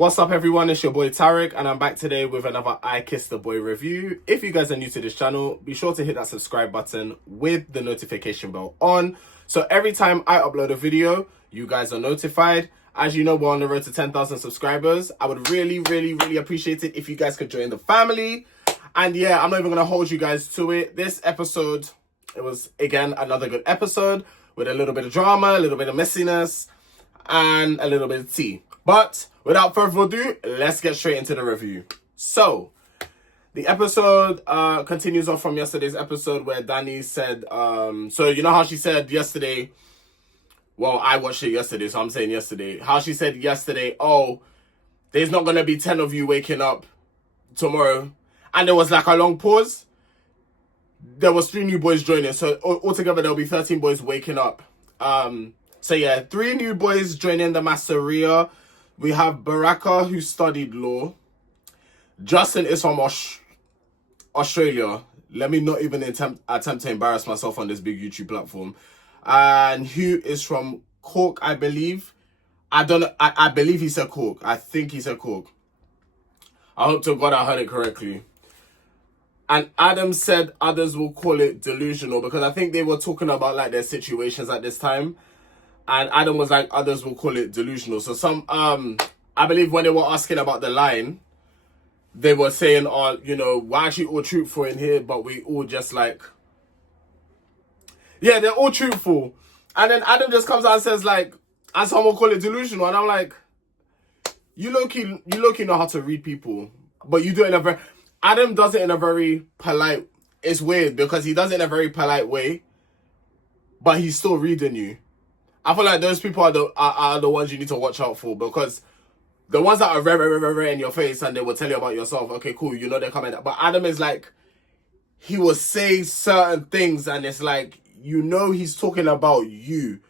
What's up everyone, it's your boy Tarek and I'm back today with another I Kiss the Boy review. If you guys are new to this channel, be sure to hit that subscribe button with the notification bell on. So every time I upload a video, you guys are notified. As you know, we're on the road to 10,000 subscribers. I would really appreciate it if you guys could join the family. And yeah, I'm not even going to hold you guys to it. This episode, it was again another good episode with a little bit of drama, a little bit of messiness, and a little bit of tea. But without further ado, let's get straight into the review. So, the episode continues on from yesterday's episode where Danny said, so you know how she said yesterday, well, I watched it yesterday, so I'm saying yesterday, how she said yesterday, oh, there's not going to be 10 of you waking up tomorrow. And there was like a long pause. There was 3 new boys joining, so altogether there'll be 13 boys waking up. So yeah, 3 new boys joining the Masseria. We have Baraka, who studied law. Justin is from Australia. Let me not even attempt to embarrass myself on this big YouTube platform. And Hugh is from Cork, I believe. I don't know. I believe he said Cork. I think he said Cork. I hope to God I heard it correctly. And Adam said others will call it delusional because I think they were talking about like their situations at this time. And Adam was like, others will call it delusional. So some, I believe when they were asking about the line, they were saying, oh, you know, we're actually all truthful in here, but we all just like, yeah, they're all truthful. And then Adam just comes out and says like, and someone will call it delusional. And I'm like, you low-key know how to read people, but you do it in a very, Adam does it in a very polite, it's weird because he does it in a very polite way, but he's still reading you. I feel like those people are the ones you need to watch out for because the ones that are very in your face and they will tell you about yourself, okay, cool, you know they're coming. But Adam is like, he will say certain things and it's like, you know he's talking about you.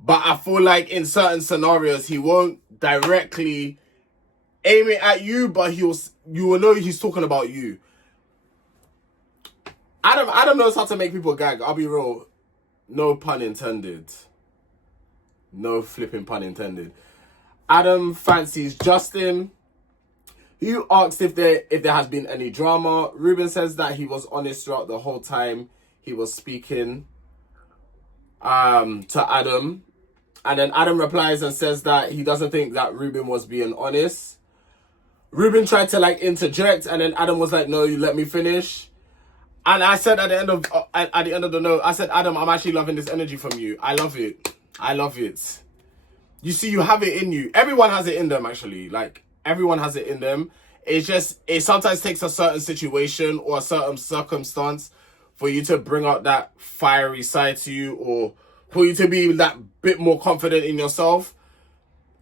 But I feel like in certain scenarios, he won't directly aim it at you, but you will know he's talking about you. Adam knows how to make people gag. I'll be real. No pun intended. No flipping pun intended. Adam fancies Justin. You asked if there has been any drama. Ruben says that he was honest throughout the whole time he was speaking to Adam. And then Adam replies and says that he doesn't think that Ruben was being honest. Ruben tried to like interject and then Adam was like, no, you let me finish. And I said at the end of the note, I said, Adam, I'm actually loving this energy from you. I love it. I love it. You see, you have it in you. Everyone has it in them, actually. Like, everyone has it in them. It's just, it sometimes takes a certain situation or a certain circumstance for you to bring out that fiery side to you or for you to be that bit more confident in yourself.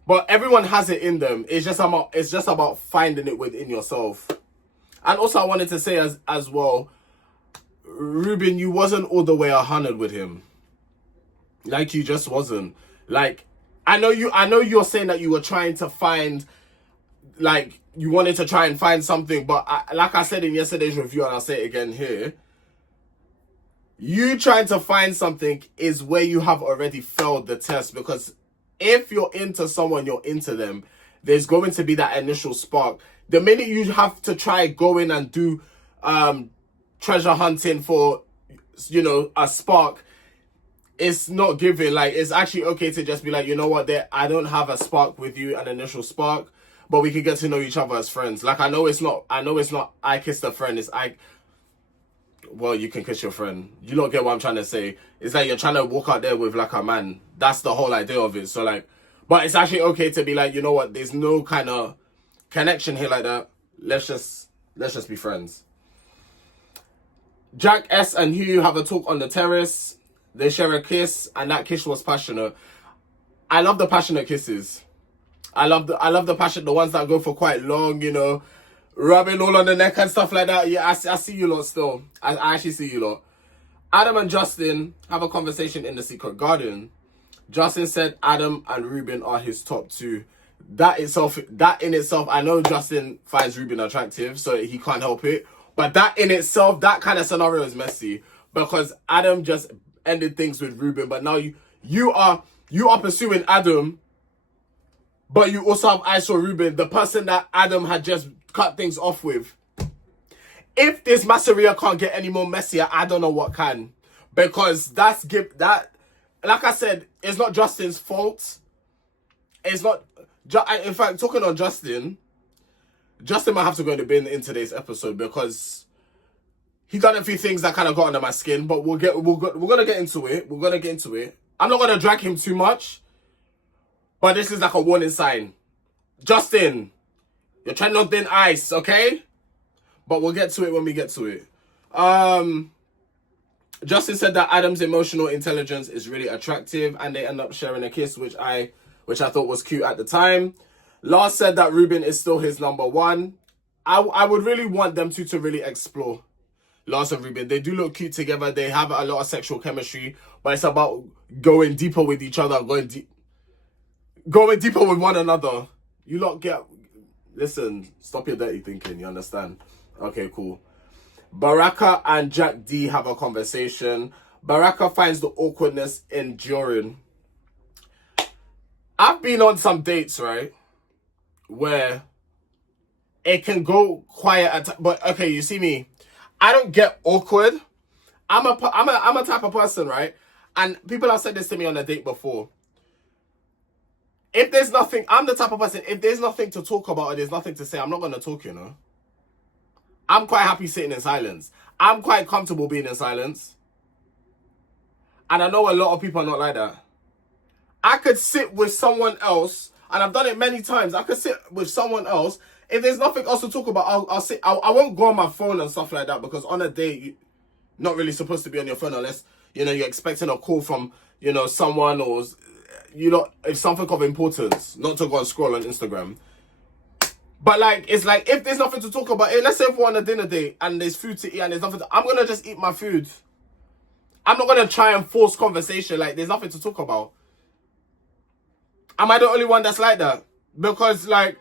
But everyone has it in them. It's just about finding it within yourself. And also, I wanted to say as well, Ruben, you wasn't all the way 100 with him. Like, you just wasn't. Like, I know you're saying that you were trying to find, like, you wanted to try and find something, but like I said in yesterday's review, and I'll say it again here, you trying to find something is where you have already failed the test, because if you're into someone, you're into them, there's going to be that initial spark. The minute you have to try going and do treasure hunting for, you know, a spark, it's not giving. Like, it's actually okay to just be like, you know what, I don't have a spark with you, an initial spark, but we can get to know each other as friends. Like, I know it's not I kiss the friend, it's well, you can kiss your friend. You don't get what I'm trying to say. It's like you're trying to walk out there with like a man. That's the whole idea of it. So like, but it's actually okay to be like, you know what, there's no kind of connection here like that. Let's just be friends. Jack S and Hugh have a talk on the terrace. They share a kiss, and that kiss was passionate. I love the passionate kisses. I love the passion, the ones that go for quite long, you know, rubbing all on the neck and stuff like that. Yeah, I see you lot still. I actually see you lot. Adam and Justin have a conversation in the secret garden. Justin said Adam and Ruben are his top 2. That in itself, I know Justin finds Ruben attractive, so he can't help it. But that in itself, that kind of scenario is messy because Adam just ended things with Ruben, but now you are pursuing Adam, but you also have eyes for Ruben, the person that Adam had just cut things off with. If this masseria can't get any more messier, I don't know what can. Because like I said, it's not Justin's fault. It's not, in fact, talking on Justin might have to go in the bin in today's episode because he done a few things that kind of got under my skin, but we're gonna get into it. We're gonna get into it. I'm not gonna drag him too much, but this is like a warning sign. Justin, you're trying on thin ice, okay? But we'll get to it when we get to it. Justin said that Adam's emotional intelligence is really attractive, and they end up sharing a kiss, which I thought was cute at the time. Lars said that Ruben is still his number one. I would really want them to really explore Lars and Ruben. They do look cute together. They have a lot of sexual chemistry, but it's about going deeper with each other, going deeper with one another. You lot listen, stop your dirty thinking, you understand? Okay, cool. Baraka and Jack D have a conversation. Baraka finds the awkwardness enduring. I've been on some dates, right, where it can go quiet but okay, you see me, I don't get awkward. I'm a type of person, right? And people have said this to me on a date before. If there's nothing, I'm the type of person, if there's nothing to talk about or there's nothing to say, I'm not going to talk, you know? I'm quite happy sitting in silence. I'm quite comfortable being in silence. And I know a lot of people are not like that. I could sit with someone else, and I've done it many times. I could sit with someone else. If there's nothing else to talk about, I'll sit. I won't go on my phone and stuff like that, because on a date, you're not really supposed to be on your phone unless, you know, you're expecting a call from, you know, someone, or, you know, it's something of importance, not to go and scroll on Instagram. But like, it's like, if there's nothing to talk about, let's say if we're on a dinner date and there's food to eat and there's nothing, I'm going to just eat my food. I'm not going to try and force conversation like there's nothing to talk about. Am I the only one that's like that? Because like,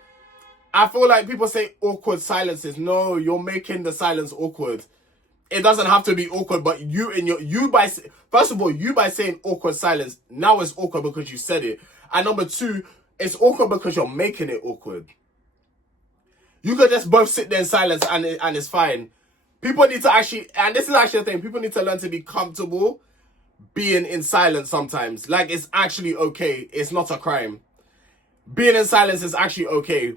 I feel like people say awkward silences. No, you're making the silence awkward. It doesn't have to be awkward, but first of all, you by saying awkward silence, now it's awkward because you said it. And number two, it's awkward because you're making it awkward. You could just both sit there in silence and it's fine. People need to actually, and this is actually a thing, people need to learn to be comfortable being in silence sometimes. Like, it's actually okay. It's not a crime. Being in silence is actually okay.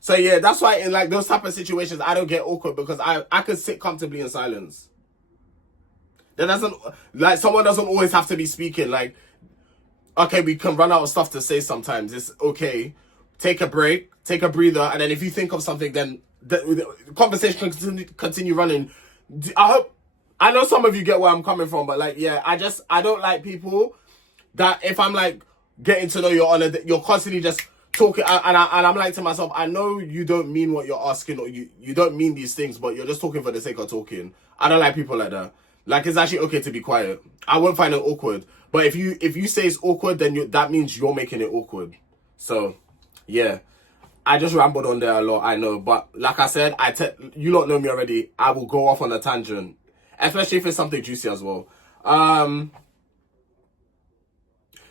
So yeah, that's why in like those type of situations, I don't get awkward, because I could sit comfortably in silence. Someone doesn't always have to be speaking. Like, okay, we can run out of stuff to say sometimes. It's okay. Take a break, take a breather, and then if you think of something, then the conversation can continue running. I know some of you get where I'm coming from, but like, yeah, I don't like people that if I'm like getting to know you, you're constantly just talking, and I'm like to myself, I know you don't mean what you're asking, or you don't mean these things, but you're just talking for the sake of talking. I don't like people like that. Like, it's actually okay to be quiet. I won't find it awkward. But if you say it's awkward, then that means you're making it awkward. So, yeah. I just rambled on there a lot, I know. But like I said, you lot know me already. I will go off on a tangent. Especially if it's something juicy as well.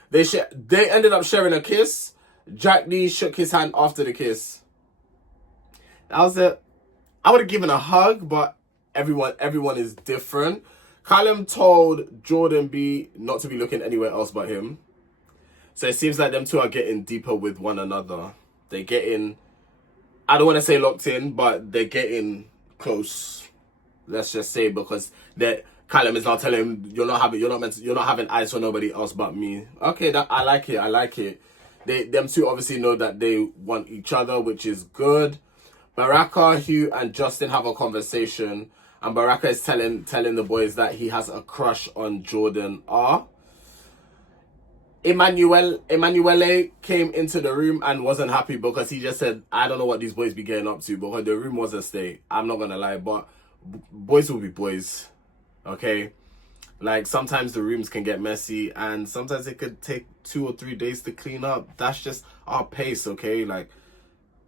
They ended up sharing a kiss. Jack Lee shook his hand after the kiss. That was it. I would have given a hug, but everyone is different. Callum told Jordan B not to be looking anywhere else but him. So it seems like them two are getting deeper with one another. They're getting, I don't want to say locked in, but they're getting close. Let's just say, because Callum is now telling him, you're not having eyes for nobody else but me. Okay, I like it. Them two obviously know that they want each other, which is good. Baraka, Hugh, and Justin have a conversation, and Baraka is telling the boys that he has a crush on Jordan R. Emanuele came into the room and wasn't happy because he just said, I don't know what these boys be getting up to, because the room was a state. I'm not gonna lie, but boys will be boys, okay? Like, sometimes the rooms can get messy, and sometimes it could take 2 or 3 days to clean up. That's just our pace, okay? Like,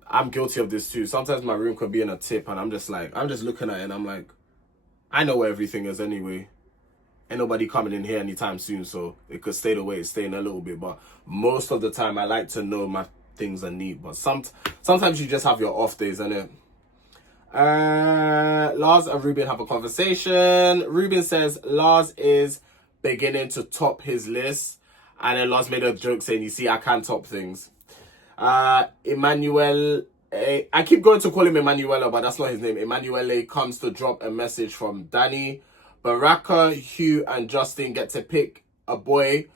I'm guilty of this too. Sometimes my room could be in a tip, and I'm just looking at it, and I'm like, I know where everything is anyway. Ain't nobody coming in here anytime soon, so it could stay the way it's staying a little bit. But most of the time, I like to know my things are neat, but sometimes you just have your off days, innit? Lars and Ruben have a conversation. Ruben says Lars is beginning to top his list, and then Lars made a joke saying, "You see, I can top things." Emmanuel, I keep going to call him Emanuela, but that's not his name. Emanuele comes to drop a message from Danny. Baraka, Hugh, and Justin get to pick a boy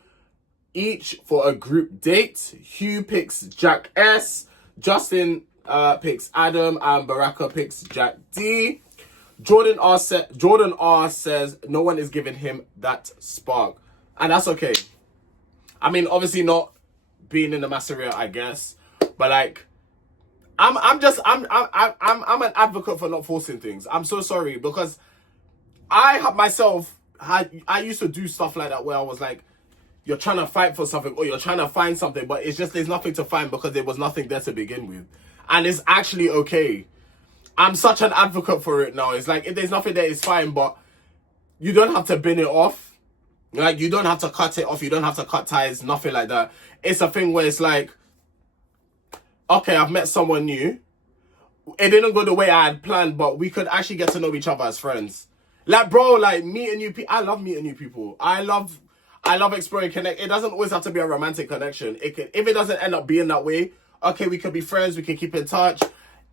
each for a group date. Hugh picks Jack S, Justin picks Adam, and Baraka picks Jack D. Jordan R says no one is giving him that spark, and that's okay. I mean, obviously not being in the Masseria, I guess, but like, I'm an advocate for not forcing things. I'm so sorry, because I used to do stuff like that where I was like, you're trying to fight for something or you're trying to find something, but it's just there's nothing to find because there was nothing there to begin with. And it's actually okay. I'm such an advocate for it now. It's like, if there's nothing there, it's fine, but you don't have to bin it off. Like, you don't have to cut it off. You don't have to cut ties, nothing like that. It's a thing where it's like, okay, I've met someone new. It didn't go the way I had planned, but we could actually get to know each other as friends. Like, bro, like, meeting new people. I love meeting new people. I love exploring connect. It doesn't always have to be a romantic connection. If it doesn't end up being that way, okay, we could be friends. We can keep in touch.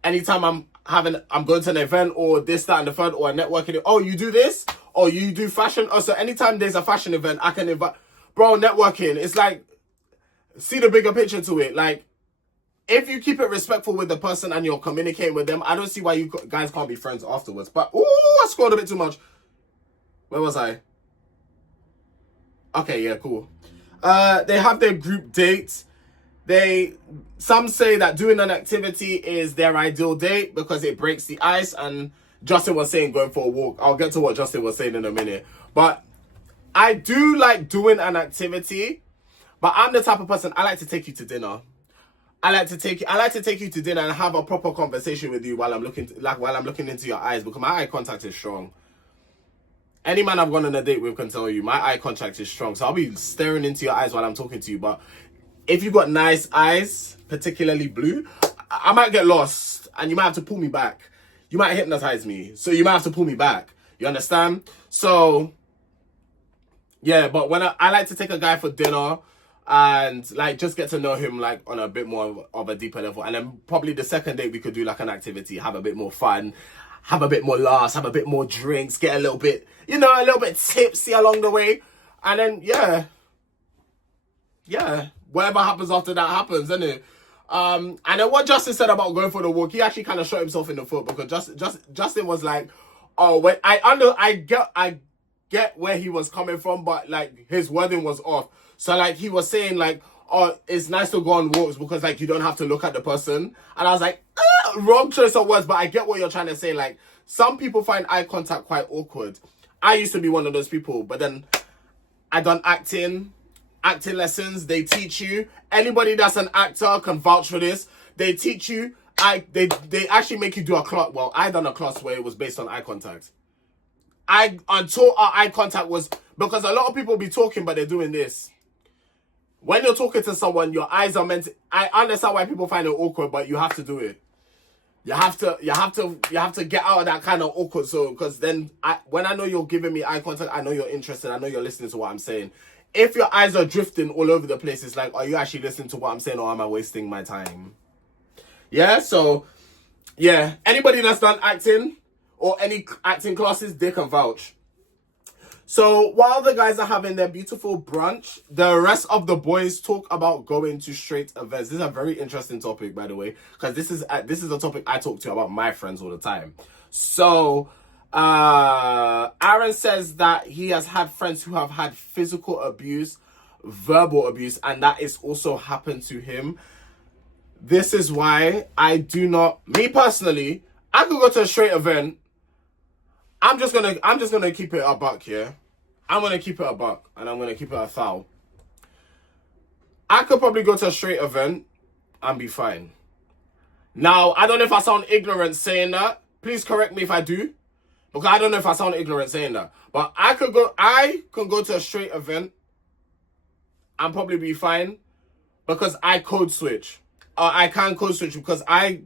Anytime I'm going to an event or this, that, and the third, or a networking. Oh, you do this? Or you do fashion? Oh, so anytime there's a fashion event, I can invite. Bro, networking. It's like, see the bigger picture to it. Like, if you keep it respectful with the person and you're communicating with them, I don't see why you guys can't be friends afterwards. But, ooh, I scrolled a bit too much. Where was I? Okay, yeah, cool. They have their group dates. Some say that doing an activity is their ideal date because it breaks the ice, and Justin was saying going for a walk. I'll get to what Justin was saying in a minute. But I do like doing an activity, but I'm the type of person, I like to take you to dinner. I like to take you to dinner and have a proper conversation with you while I'm looking into your eyes, because my eye contact is strong. Any man I've gone on a date with can tell you my eye contact is strong. So I'll be staring into your eyes while I'm talking to you. But if you've got nice eyes, particularly blue, I might get lost and you might have to pull me back. You might hypnotize me. So you might have to pull me back. You understand? So, yeah, but when I like to take a guy for dinner and like just get to know him like on a bit more of a deeper level. And then probably the second date we could do like an activity, have a bit more fun, have a bit more laughs, have a bit more drinks, get a little bit, a little bit tipsy along the way. And then, yeah, whatever happens after that happens, isn't it? And then what Justin said about going for the walk, he actually kind of shot himself in the foot, because Justin was like, oh, wait, I get where he was coming from, but like his wording was off. So like he was saying like, oh, it's nice to go on walks because like you don't have to look at the person. And I was like, wrong choice of words, but I get what you're trying to say. Like, some people find eye contact quite awkward. I used to be one of those people, but then I done acting lessons. They teach you. Anybody that's an actor can vouch for this. They teach you. They actually make you do a class. Well, I done a class where it was based on eye contact. Until our eye contact was, because a lot of people be talking, but they're doing this. When you're talking to someone, your eyes are meant to, I understand why people find it awkward, but you have to do it. You have to get out of that kind of awkward. So, because then when I know you're giving me eye contact, I know you're interested. I know you're listening to what I'm saying. If your eyes are drifting all over the place, it's like, are you actually listening to what I'm saying, or am I wasting my time? Yeah. So, yeah. Anybody that's done acting or any acting classes, they can vouch. So while the guys are having their beautiful brunch, the rest of the boys talk about going to straight events. This is a very interesting topic, by the way, because this is a topic I talk to about my friends all the time. So Aaron says that he has had friends who have had physical abuse, verbal abuse, and that is also happened to him. This is why I do not, me personally, I could go to a straight event. I'm just gonna keep it a buck here. I'm gonna keep it a buck, and I'm gonna keep it a foul. I could probably go to a straight event and be fine. Now, I don't know if I sound ignorant saying that. Please correct me if I do, because I don't know if I sound ignorant saying that. But I can go to a straight event and probably be fine, because I code switch. I can code switch because I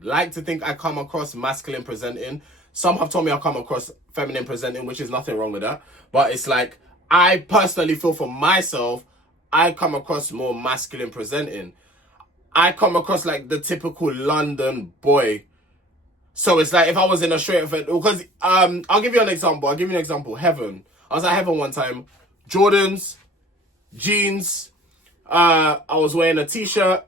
like to think I come across masculine presenting. Some have told me I come across feminine presenting, which is nothing wrong with that. But it's like, I personally feel for myself, I come across more masculine presenting. I come across like the typical London boy. So it's like if I was in a straight event, because I'll give you an example. Heaven. I was at Heaven one time. Jordans, jeans. I was wearing a t-shirt,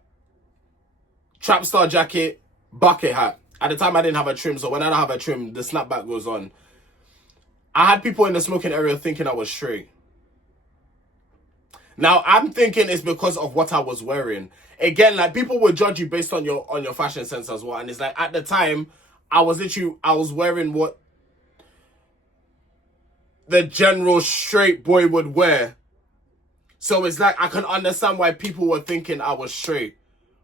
trap star jacket, bucket hat. At the time I didn't have a trim, so when I don't have a trim, the snapback goes on. I had people in the smoking area thinking I was straight. Now I'm thinking it's because of what I was wearing. Again, like, people will judge you based on your fashion sense as well. And it's like, at the time, I was wearing what the general straight boy would wear. So it's like, I can understand why people were thinking I was straight.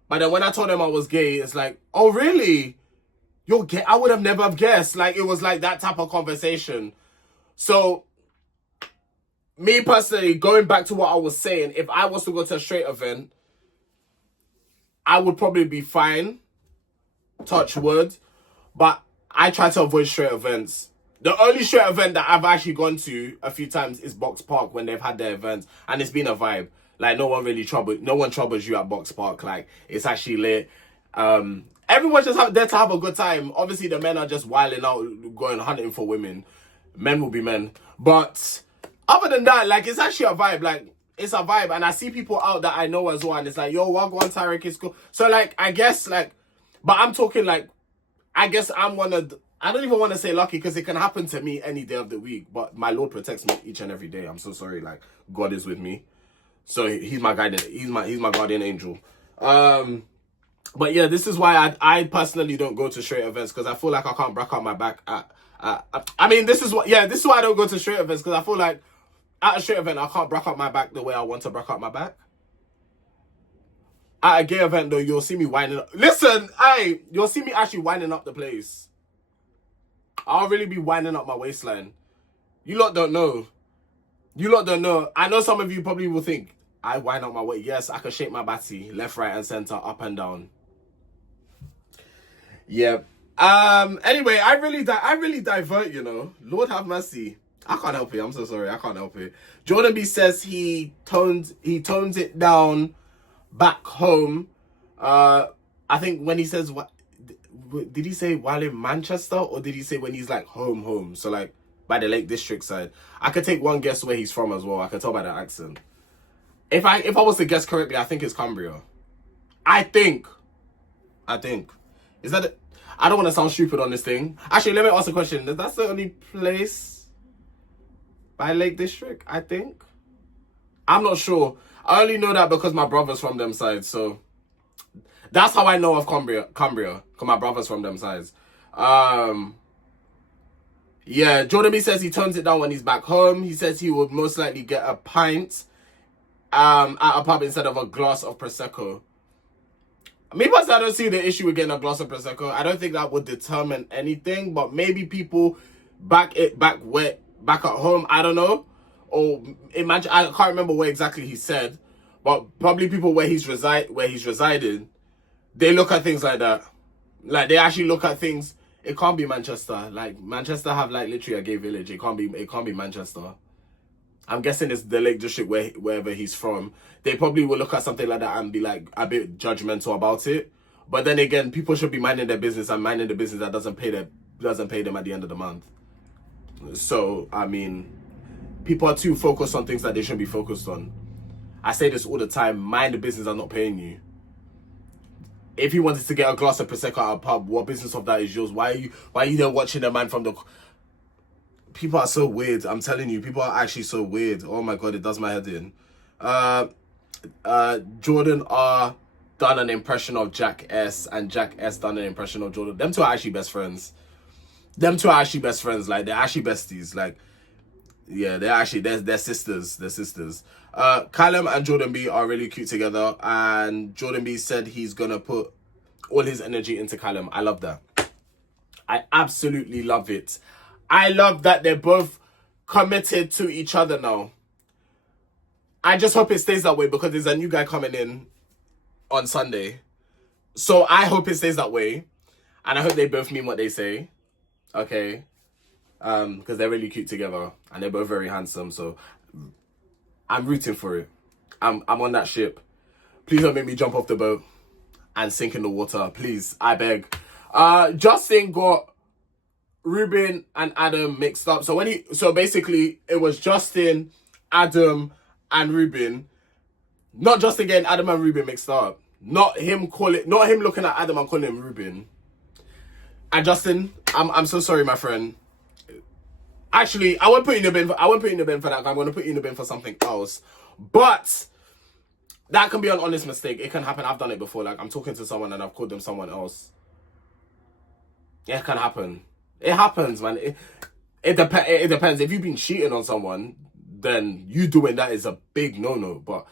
But then when I told them I was gay, it's like, oh really? You're gay? I would have never have guessed. Like, it was like that type of conversation. So, me personally, going back to what I was saying, if I was to go to a straight event, I would probably be fine. Touch wood. But I try to avoid straight events. The only straight event that I've actually gone to a few times is Box Park when they've had their events. And it's been a vibe. Like, no one troubles you at Box Park. Like, it's actually lit. Everyone's just there to have a good time. Obviously, the men are just wilding out, going hunting for women. Men will be men. But other than that, like, it's actually a vibe. Like, it's a vibe. And I see people out that I know as well. And it's like, yo, what go on, Tarek, it's cool. So, like, I guess, like, but I'm talking, like, I guess I'm one of I don't even want to say lucky because it can happen to me any day of the week. But my Lord protects me each and every day. I'm so sorry. Like, God is with me. So he's my guidance. He's my guardian angel. But yeah, this is why I personally don't go to straight events, because I feel like I can't brack out my back I mean, this is why I don't go to straight events, because I feel like at a straight event I can't brack out my back the way I want to brack out my back. At a gay event though, you'll see me winding up. Listen, you'll see me actually winding up the place. I'll really be winding up my waistline. You lot don't know. I know some of you probably will think, I wind up my waist. Yes, I can shake my body left, right, and center, up and down. Yeah. Anyway, I really divert, you know. Lord have mercy. I can't help it. I'm so sorry. I can't help it. Jordan B says he tones it down back home. I think when he says, what did he say, while in Manchester, or did he say when he's like home? So like by the Lake District side. I could take one guess where he's from as well. I could tell by the accent. If I was to guess correctly, I think it's Cumbria. I think. Is that it? I don't want to sound stupid on this thing. Actually, let me ask a question. That's the only place by Lake District, I think. I'm not sure. I only know that because my brother's from them sides, so that's how I know of Cumbria, because my brother's from them sides. Yeah, Jordan B says he turns it down when he's back home. He says he would most likely get a pint at a pub instead of a glass of Prosecco. Me personally, I don't see the issue with getting a glass of Prosecco. I don't think that would determine anything, but maybe people back at home, I don't know. Or imagine, I can't remember what exactly he said, but probably people where he's residing, they look at things like that. Like, they actually look at things. It can't be Manchester. Like, Manchester have like literally a gay village. It can't be Manchester. I'm guessing it's the Lake District wherever he's from. They probably will look at something like that and be like a bit judgmental about it. But then again, people should be minding their business and minding the business that doesn't pay them at the end of the month. So, I mean, people are too focused on things that they shouldn't be focused on. I say this all the time, mind the business are not paying you. If you wanted to get a glass of Prosecco at a pub, what business of that is yours? Why are you there watching the man from the... People are so weird. I'm telling you, people are actually so weird. Oh my God, it does my head in. Jordan R done an impression of Jack S, and Jack S done an impression of Jordan. Them two are actually best friends. Like, they're actually besties. Like, yeah, they're sisters. Callum and Jordan B are really cute together, and Jordan B said he's gonna put all his energy into Callum. I love that. I absolutely love it. I love that they're both committed to each other now. I just hope it stays that way, because there's a new guy coming in. on Sunday. So I hope it stays that way. And I hope they both mean what they say. Okay. Because they're really cute together. And they're both very handsome. So I'm rooting for it. I'm on that ship. Please don't make me jump off the boat and sink in the water. Please, I beg. Justin got Ruben and Adam mixed up. So basically it was Justin, Adam, and Ruben. Not Justin getting Adam and Ruben mixed up. Not him looking at Adam and calling him Ruben. And Justin, I'm so sorry, my friend. Actually, I won't put you in the bin. I won't put you in the bin for that. I'm going to put you in the bin for something else. But that can be an honest mistake. It can happen. I've done it before. Like, I'm talking to someone and I've called them someone else. It can happen. It happens, man. It depends. If you've been cheating on someone, then you doing that is a big no-no. But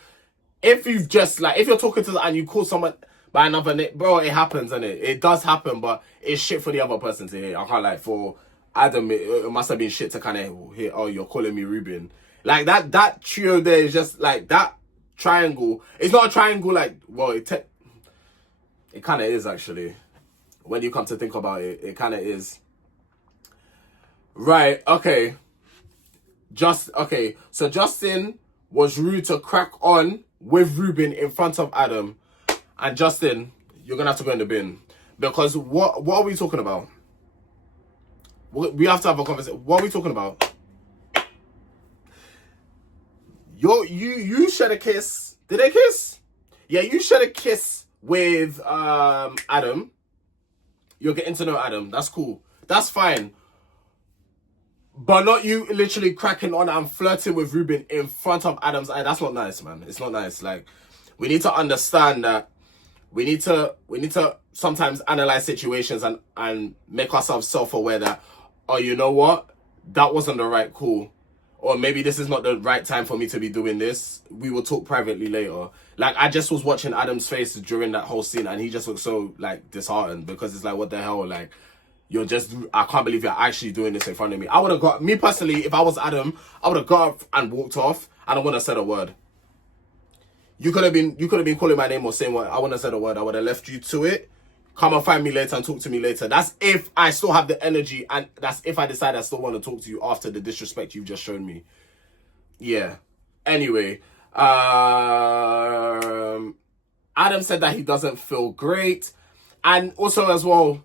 if you've just, like, if you're talking to and you call someone by another name, bro, it happens, and it does happen, but it's shit for the other person to hear. I can't, like, for Adam, it must have been shit to kind of hear, oh, you're calling me Ruben. Like, that trio there is just, like, that triangle. It's not a triangle, like, well, it kind of is, actually. When you come to think about it, it kind of is. Right, okay. So Justin was rude to crack on with Ruben in front of Adam. And Justin, you're going to have to go in the bin. Because what are we talking about? We have to have a conversation. What are we talking about? You shared a kiss. Did they kiss? Yeah, you shared a kiss with Adam. You're getting to know Adam. That's cool. That's fine. But not you literally cracking on and flirting with Ruben in front of Adam's eye. That's not nice, man. It's not nice. Like, we need to understand that we need to sometimes analyze situations and make ourselves self-aware that, oh, you know what? That wasn't the right call. Or maybe this is not the right time for me to be doing this. We will talk privately later. Like, I just was watching Adam's face during that whole scene and he just looked so, like, disheartened because it's like, what the hell? Like, I can't believe you're actually doing this in front of me. I would have got, me personally, if I was Adam, I would have got up and walked off and I wouldn't have said a word. You could have been calling my name or saying what, I wouldn't have said a word. I would have left you to it. Come and find me later and talk to me later. That's if I still have the energy and that's if I decide I still want to talk to you after the disrespect you've just shown me. Yeah. Anyway, Adam said that he doesn't feel great. And also as well,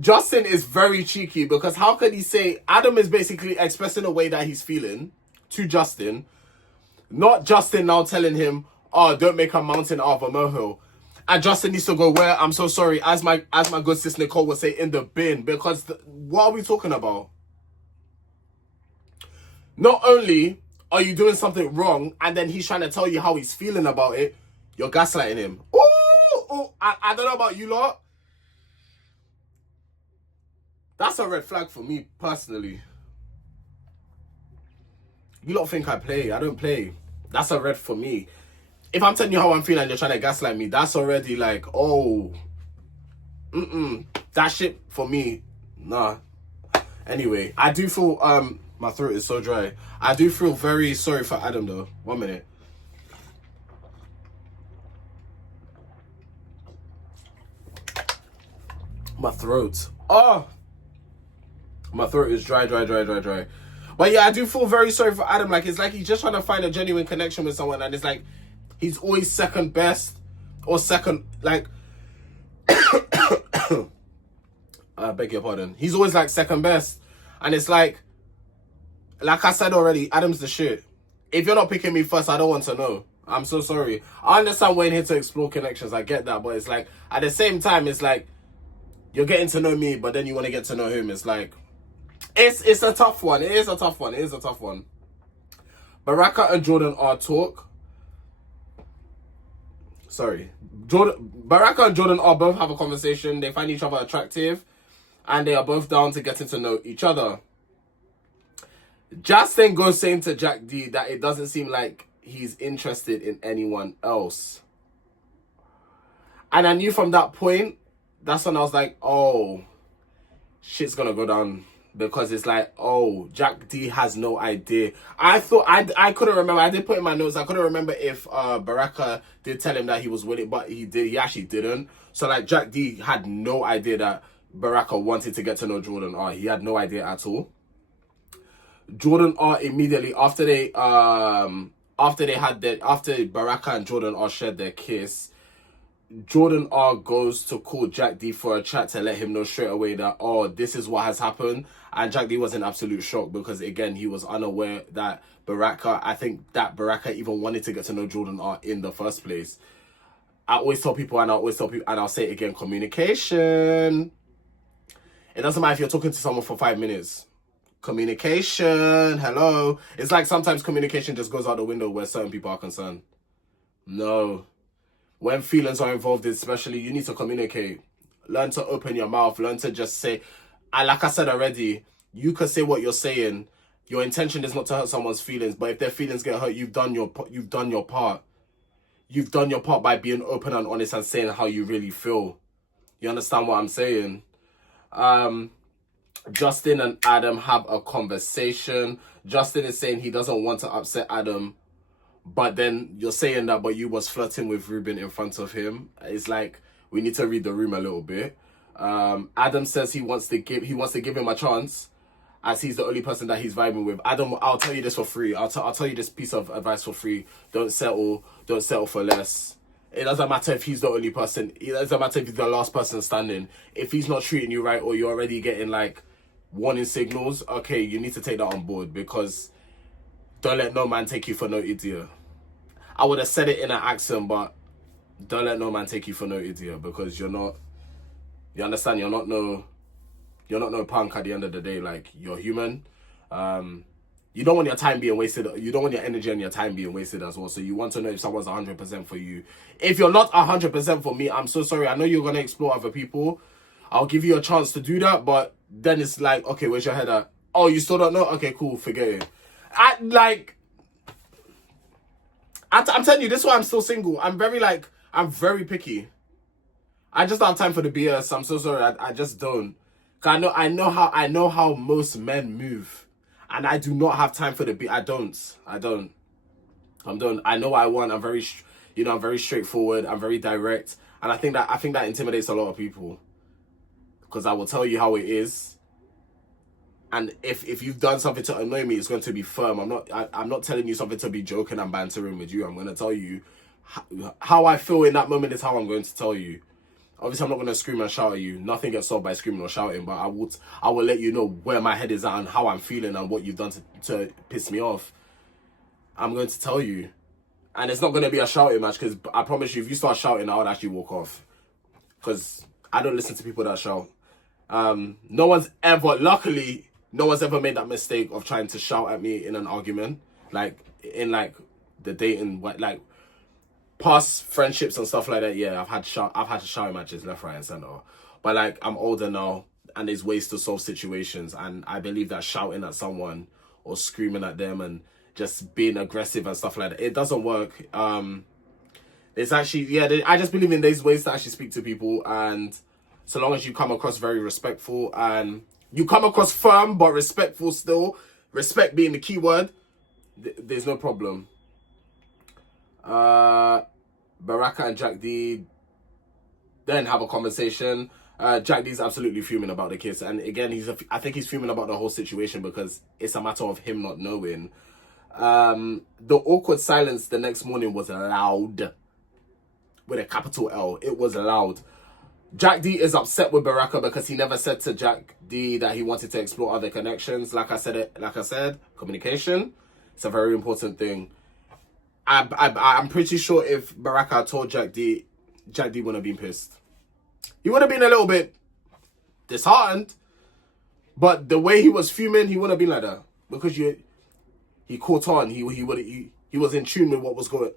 Justin is very cheeky because how could he say Adam is basically expressing a way that he's feeling to Justin, not Justin now telling him, oh, don't make a mountain out of a molehill. And Justin needs to go where, I'm so sorry, as my good sis Nicole would say, in the bin. Because what are we talking about? Not only are you doing something wrong and then he's trying to tell you how he's feeling about it, you're gaslighting him. Ooh, I don't know about you lot. That's a red flag for me, personally. You lot think I play. I don't play. That's a red for me. If I'm telling you how I'm feeling and you're trying to gaslight me, that's already like, oh. That shit for me, nah. Anyway, I do feel, my throat is so dry. I do feel very sorry for Adam though. 1 minute. My throat. Oh. My throat is dry. But yeah, I do feel very sorry for Adam. Like, it's like he's just trying to find a genuine connection with someone. And it's like, he's always second best. Or second, like... I beg your pardon. He's always like second best. And it's like I said already, Adam's the shit. If you're not picking me first, I don't want to know. I'm so sorry. I understand we're in here to explore connections. I get that. But it's like, at the same time, it's like, you're getting to know me, but then you want to get to know him. It's like... It's a tough one. It is a tough one. Baraka and Jordan are talk. Sorry. Baraka and Jordan are both have a conversation. They find each other attractive. And they are both down to getting to know each other. Justin goes saying to Jack D that it doesn't seem like he's interested in anyone else. And I knew from that point, that's when I was like, oh, shit's gonna go down. because it's like, oh, Jack D has no idea. I thought I couldn't remember. I did put in my notes. I couldn't remember if Baraka did tell him that he was winning, but he did. He actually didn't. So like Jack D had no idea that Baraka wanted to get to know Jordan R. He had no idea at all. Jordan R immediately after Baraka and Jordan R shared their kiss, Jordan R goes to call Jack D for a chat to let him know straight away that, oh, this is what has happened. And Jack D was in absolute shock because, again, he was unaware that I think that Baraka even wanted to get to know Jordan R in the first place. I always tell people, and I'll say it again, communication. It doesn't matter if you're talking to someone for 5 minutes. Communication, hello. It's like sometimes communication just goes out the window where certain people are concerned. No. When feelings are involved, especially, you need to communicate. Learn to open your mouth. Learn to just say, like I said already, you can say what you're saying. Your intention is not to hurt someone's feelings, but if their feelings get hurt, you've done your part. You've done your part by being open and honest and saying how you really feel. You understand what I'm saying? Justin and Adam have a conversation. Justin is saying he doesn't want to upset Adam, but then you're saying that, but you was flirting with Ruben in front of him. It's like, we need to read the room a little bit. Adam says he wants to give him a chance, as he's the only person that he's vibing with. Adam, I'll tell you this for free. I'll tell you this piece of advice for free. Don't settle for less. It doesn't matter if he's the only person. It doesn't matter if he's the last person standing. If he's not treating you right, or you're already getting like warning signals, okay, you need to take that on board, because don't let no man take you for no idiot. I would have said it in an accent, but don't let no man take you for no idiot, because you're not, you understand, you're not no punk at the end of the day. Like, you're human. You don't want your time being wasted. You don't want your energy and your time being wasted as well. So you want to know if someone's 100% for you. If you're not 100% for me, I'm so sorry. I know you're going to explore other people. I'll give you a chance to do that, but then it's like, okay, where's your head at? Oh, you still don't know? Okay, cool, forget it. I'm telling you, this is why I'm still single. I'm very picky. I just don't have time for the BS. I'm so sorry. I just don't. Cause I know how most men move, and I do not have time for the BS. I don't. I know what I want. I'm very, I'm very straightforward. I'm very direct, and I think that intimidates a lot of people. Because I will tell you how it is, and if you've done something to annoy me, it's going to be firm. I'm not telling you something to be joking and bantering with you. I'm going to tell you how I feel in that moment is how I'm going to tell you. Obviously, I'm not going to scream and shout at you. Nothing gets solved by screaming or shouting, but I will let you know where my head is at and how I'm feeling and what you've done to piss me off. I'm going to tell you, and it's not going to be a shouting match, because I promise you, if you start shouting, I would actually walk off, because I don't listen to people that shout. Luckily, no one's ever made that mistake of trying to shout at me in an argument, like in like the dating, like past friendships and stuff like that. Yeah, I've had shouting matches left, right, and center. But like, I'm older now, and there's ways to solve situations, and I believe that shouting at someone or screaming at them and just being aggressive and stuff like that, it doesn't work. It's actually, I just believe in these ways to actually speak to people, and so long as you come across very respectful and you come across firm but respectful still, respect being the key word, there's no problem. Baraka and Jack D then have a conversation. Jack D's absolutely fuming about the kiss, and again, I think he's fuming about the whole situation because it's a matter of him not knowing. The awkward silence the next morning was loud, with a capital L. It was loud. Jack D is upset with Baraka because he never said to Jack D that he wanted to explore other connections. Like I said, communication, it's a very important thing. I'm pretty sure if Baraka told Jack D wouldn't have been pissed. He would have been a little bit disheartened, but the way he was fuming, he wouldn't have been like that, because he caught on. He was in tune with what was going.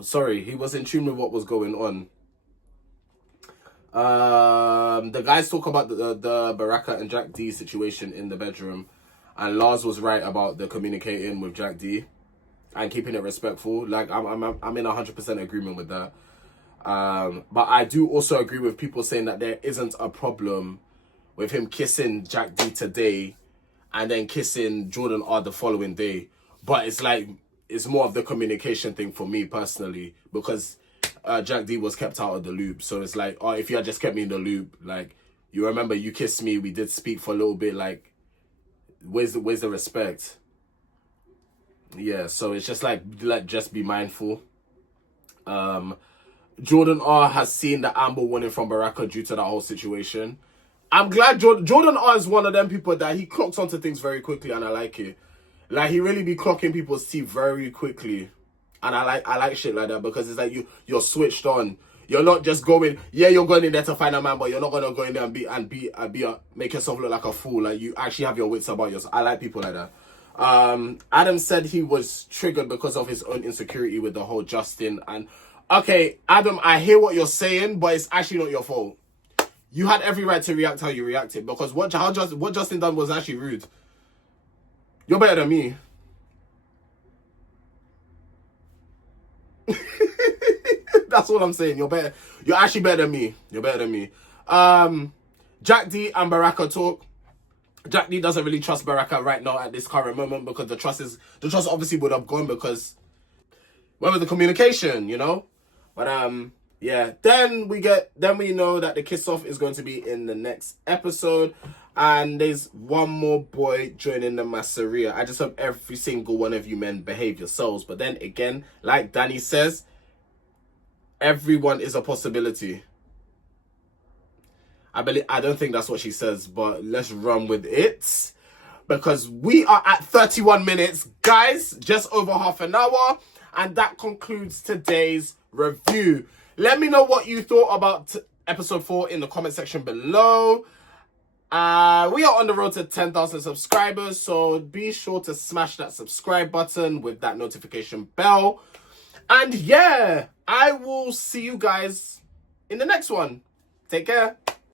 Sorry, he was in tune with what was going on. The guys talk about the Baraka and Jack D situation in the bedroom, and Lars was right about the communicating with Jack D and keeping it respectful. Like, I'm in 100% agreement with that. But I do also agree with people saying that there isn't a problem with him kissing Jack D today and then kissing Jordan R the following day. But it's like, it's more of the communication thing for me personally, because Jack D was kept out of the loop. So it's like, oh, if you had just kept me in the loop, like, you remember you kissed me, we did speak for a little bit, like, where's the respect? Yeah, so it's just like just be mindful. Jordan R has seen the Amber warning from Baraka due to that whole situation. I'm glad Jordan R is one of them people that he clocks onto things very quickly, and I like it. Like, he really be clocking people's teeth very quickly, and I like shit like that, because it's like you're switched on. You're not just going, yeah, you're going in there to find a man, but you're not gonna go in there and make yourself look like a fool. Like, you actually have your wits about yourself. I like people like that. Adam said he was triggered because of his own insecurity with the whole Justin. And okay, Adam, I hear what you're saying, but it's actually not your fault. You had every right to react how you reacted, because what Justin done was actually rude. You're better than me. That's what I'm saying. You're actually better than me. You're better than me. Jack D and Baraka talk. Jack D doesn't really trust Baraka right now at this current moment, because the trust obviously would have gone, because where was the communication, you know? But yeah. Then we know that the kiss off is going to be in the next episode, and there's one more boy joining the Masseria. I just hope every single one of you men behave yourselves. But then again, like Danny says, everyone is a possibility. I don't think that's what she says, but let's run with it, because we are at 31 minutes, guys, just over half an hour, and that concludes today's review. Let me know what you thought about episode 4 in the comment section below. We are on the road to 10,000 subscribers, so be sure to smash that subscribe button with that notification bell. And yeah, I will see you guys in the next one. Take care.